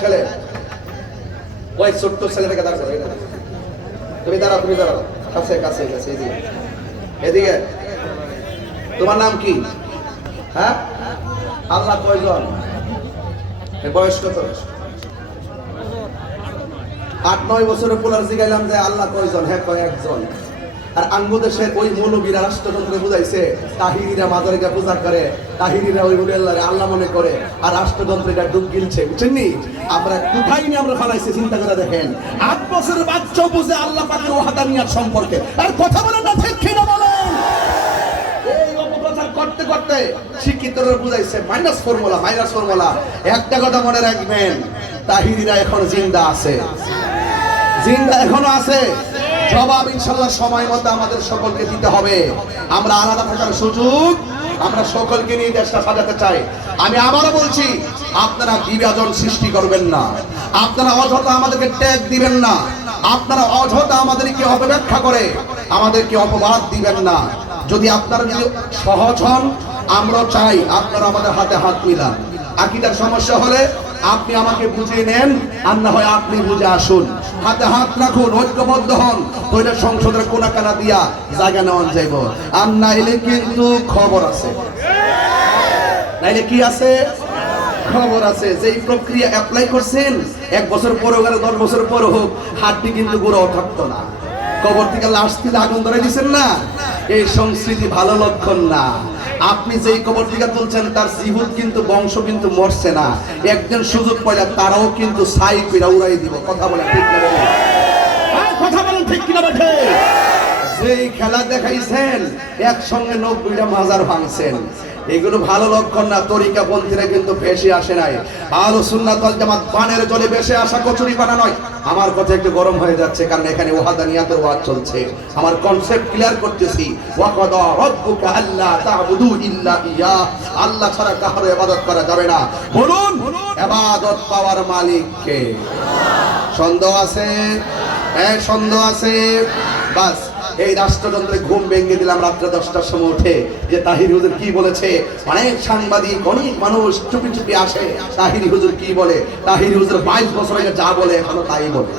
ছেলে ওই ছোট্ট ছেলেটাকে দাঁড় করো, তুমি দাঁড়াও, তুমি দাঁড়াও, কাছে কাছে কাছে, এদিকে এদিকে। তোমার নাম কি? হ্যাঁ, আল্লাহ কয়জন? বয়স কত? 8-9 বছরের পোলার জিগাইলাম যে আল্লাহ কয়জন? হ্যাঁ কয় একজন। আর আঙ্গুদেশের ওই মৌলবীরা রাষ্ট্রযন্ত্রে বুঝাইছে তাহিরিরা মাজারিকা পূজা করে, তাহিরিরা ওই আল্লাহরে আল্লাহ মনে করে, আর রাষ্ট্রযন্ত্রটা ডুব গিলছে। বুঝছেননি? আমরা কোথায় নিয়ে আমরা ফেলাইছি চিন্তা করে দেখেন। 8 বছরের বাচ্চা বুঝে আল্লাহ পাকের ওয়াহদানিয়াত সম্পর্কে আর কথা বলেন না, ঠিক কিনা বলেন? এই অপপ্রচার করতে করতে শিক্ষিতরা বুঝাইছে মাইনাস ফর্মুলা। একটা কথা মনে রাখবেন, তাহিরিরা এখন জিন্দা আছে, জিন্দা এখনো আছে। জবাব ইনশাআল্লাহ সময় মতো আমাদের সকলকে দিতে হবে। আমরা আলাদা থাকার সুযোগ আমরা সকলকে নিয়ে দেশটা সাজাতে চাই। আমি আবারও বলছি, আপনারা বিভাজন সৃষ্টি করবেন না, আপনারা অযথা আমাদেরকে ট্যাগ দিবেন না, আপনারা অযথা আমাদেরকে অপব্যাখ্যা করে আমাদেরকে অপবাদ দিবেন না। যদি আপনারা সহজ হন, আমরা চাই আপনারা আমাদের হাতে হাত মিলান। আকীদার সমস্যা হলে আপনি আমাকে বুঝিয়ে নেন, আর না হয় আপনি বুঝে আসুন। হাতে হাত রাখুন, ঐক্যবদ্ধ হন, তৈরি সংসদের কোনা কানা দিয়া জায়গা নেওয়া যাইব। আর নাইলে কিন্তু খবর আছে, নাইলে কি আছে? খবর আছে। যেই প্রক্রিয়া অ্যাপ্লাই করছেন 1 বছর পরে হোক আর 10 বছর পরে হোক, হাতটি কিন্তু গুঁড়ো থাকতো না। কবর থেকে লাশ তুলে আগুন ধরে দিচ্ছেন না, এই সংস্কৃতি ভালো লক্ষণ না। আপনি যেই কবর থেকে তুলছেন তার জিহুদ কিন্তু বংশ কিন্তু মরছে না। একজন সুযোগ পাইলে তারাও কিন্তু ছাই কইরা উড়াই দিব। কথা বলেন ঠিক না? কথা বলেন ঠিক কিনা? বেঠে যেই খেলা দেখাইছেন একসঙ্গে 90টা মাজার ভাঙছেন, এগুলো ভালো লক্ষণ না। তরিকা পন্থীরা কিন্তু ভেসে আসে নাই। আহলে সুন্নাত ওয়াল জামাত পানের জলে ভেসে আসা কচুরি পানা নয়। আমার কথা একটু গরম হয়ে যাচ্ছে, কারণ এখানে ওয়াহদানিয়াতের ওয়াজ চলছে। আমার কনসেপ্ট ক্লিয়ার করতেছি। ওয়াকাদা রাব্বুকা আল্লা তা'বুদু ইল্লা ইয়া, আল্লাহ ছাড়া কারো ইবাদত করা যাবে না। বলুন, ইবাদত পাওয়ার মালিক কে? সন্দেহ আছে? হ্যাঁ, সন্দেহ আছে। বাস এই রাষ্ট্রযন্ত্রে ঘুম ভেঙে দিলাম রাত্রে 10টার সময় উঠে যে তাহিরি হুজুর কি বলেছে। অনেক সাংবাদিক, অনেক মানুষ চুপি চুপি আসে, তাহিরি হুজুর কি বলে। তাহিরি হুজুর 22 বছর আগে যা বলে এখনো তাই বলে।